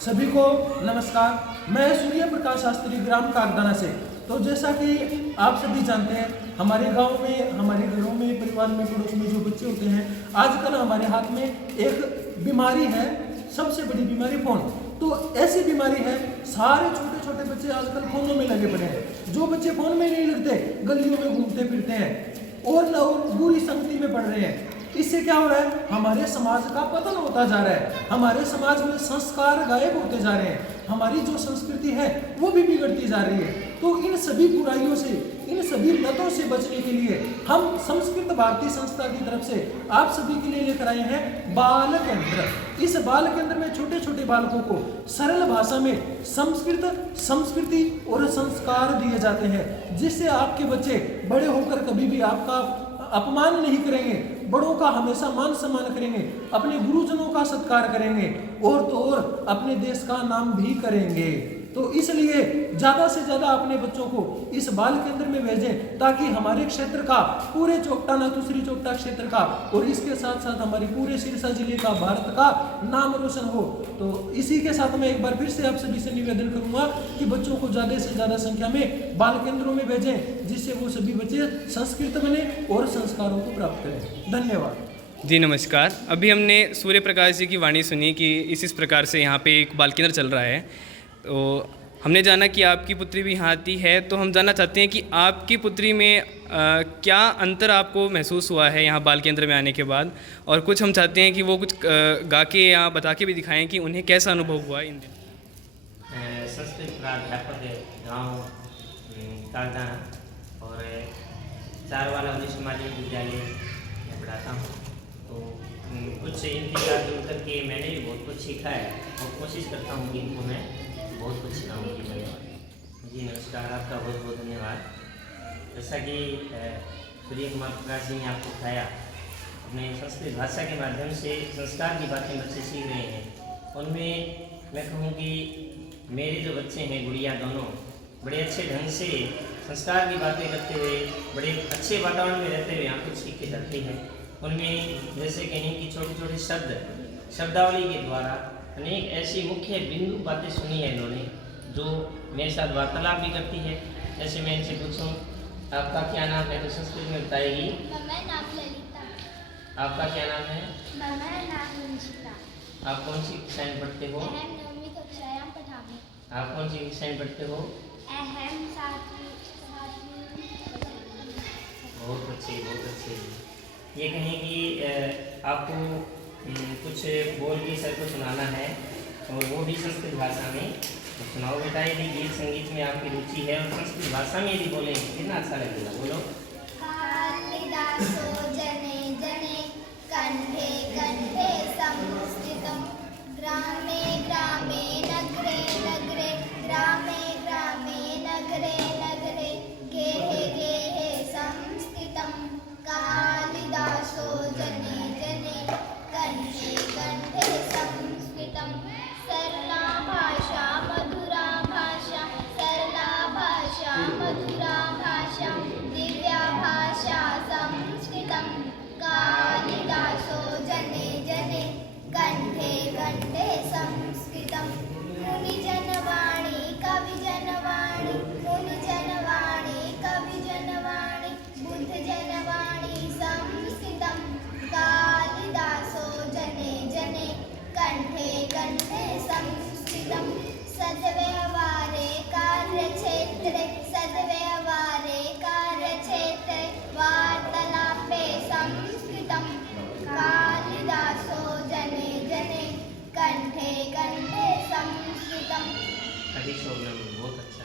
सभी को नमस्कार। मैं सूर्य प्रकाश शास्त्री ग्राम कागदाना से। तो जैसा कि आप सभी जानते हैं, हमारे गांव में, हमारे घरों में, परिवार में, पड़ोस में जो बच्चे होते हैं, आजकल हमारे हाथ में एक बीमारी है, सबसे बड़ी बीमारी फोन। तो ऐसी बीमारी है, सारे छोटे छोटे बच्चे आजकल फोनों में लगे पड़े हैं। जो बच्चे फोन में नहीं लगते, गलियों में घूमते फिरते हैं और न और बुरी संगति में पड़ रहे हैं। इससे क्या हो रहा है? हमारे समाज का पतन होता जा रहा है। हमारे समाज में संस्कार गायब होते जा रहे हैं। हमारी जो संस्कृति है वो भी बिगड़ती जा रही है। तो इन सभी बुराइयों से, इन सभी लतों से बचने के लिए हम संस्कृत भारती संस्था की तरफ से आप सभी के लिए लेकर आए हैं बाल केंद्र। इस बाल केंद्र में छोटे छोटे बालकों को सरल भाषा में संस्कृत, संस्कृति और संस्कार दिए जाते हैं, जिससे आपके बच्चे बड़े होकर कभी भी आपका अपमान नहीं करेंगे, बड़ों का हमेशा मान सम्मान करेंगे, अपने गुरुजनों का सत्कार करेंगे और तो और अपने देश का नाम भी करेंगे। तो इसलिए ज़्यादा से ज़्यादा अपने बच्चों को इस बाल केंद्र में भेजें, ताकि हमारे क्षेत्र का, पूरे चोपटा नाथुश्री चोपटा क्षेत्र का और इसके साथ साथ हमारे पूरे सिरसा जिले का, भारत का नाम रोशन हो। तो इसी के साथ मैं एक बार फिर से आप सभी से निवेदन करूंगा कि बच्चों को ज़्यादा से ज़्यादा संख्या में बाल केंद्रों में भेजें, जिससे वो सभी बच्चे संस्कृत बने और संस्कारों को प्राप्त करें। धन्यवाद जी नमस्कार। अभी हमने सूर्य प्रकाश जी की वाणी सुनी कि इस प्रकार से यहाँ पे एक बाल केंद्र चल रहा है। तो हमने जाना कि आपकी पुत्री भी यहाँ आती है, तो हम जानना चाहते हैं कि आपकी पुत्री में क्या अंतर आपको महसूस हुआ है यहाँ बाल केंद्र में आने के बाद, और कुछ हम चाहते हैं कि वो कुछ गा के या बता के भी दिखाएं कि उन्हें कैसा अनुभव हुआ इन दिन। संस्कृत प्राध्यापक गाँव कागदाना और चारवाला उन्नीस माध्यमिक विद्यालय में पढ़ाता हूँ। तो कुछ इनके साथ जुड़ करके मैंने भी बहुत कुछ सीखा है और कोशिश करता हूँ कि इनको मैं बहुत कुछ सिखाऊँ। जी नमस्कार, आपका बहुत बहुत धन्यवाद। जैसा कि सूर्य कुमार प्रकाश जी ने आपको बताया, अपने संस्कृत भाषा के माध्यम से संस्कार की बातें बच्चे सीख रहे हैं। उनमें मैं कहूँ कि मेरे जो बच्चे हैं, गुड़िया दोनों, बड़े अच्छे ढंग से संस्कार की बातें करते हुए, बड़े अच्छे वातावरण में रहते हुए यहाँ कुछ सीख के चलते हैं। उनमें जैसे कहें कि छोटे छोटे शब्दावली के द्वारा अनेक ऐसी मुख्य बिंदु बातें सुनी है इन्होंने, जो मेरे साथ वार्तालाप भी करती है। जैसे मैं इनसे पूछूं, आपका क्या नाम है, तो संस्कृत में बताएगी। नाम ललिता। आपका क्या नाम है? नाम रंजिता। आप कौन सी कक्षा में पढ़ते हो? अहम 9वीं कक्षा पढ़ा में। आप कौन सी कक्षा में पढ़ते हो? अहम 7वीं। बहुत अच्छे, बहुत अच्छे। ये कहें कि आपको कुछ बोल के सर को सुनाना है, और वो भी संस्कृत भाषा में। तो सुनाओ बेटा। यदि गीत संगीत में आपकी रुचि है और संस्कृत भाषा में यदि बोलेंगे कितना अच्छा लगेगा, बोलो। कालिदासो जने जने कंठे कंठे संस्कृतम, ग्रामे ग्रामे नगरे नगरे, ग्रामे ग्रामे नगरे नगरे, गेहे गेहे संस्कृतम। कालिदासो जने जने कंठे कंठे संस्कृतम, सरला भाषा मधुरा भाषा, सरला भाषा मधुरा भाषा, दिव्या भाषा संस्कृतम। कालिदासो जने जने कंठे कंठे संस्कृतम, मुनिजनवाणी कविजनवाणी, मुनिजनवाणी कविजनवाणी, बुद्धजनवाणी संस्कृतम। कालिदासो जने जने कंठे कंठे संस्कृतम, सद्व्यवहारे कार्यक्षेत्रे, सद्व्यवहारे कार्यक्षेत्रे, वार्तालापे संस्कृतम। कालिदासो जने जने कंठे कंठे संस्कृतम। अधिक बहुत अच्छा।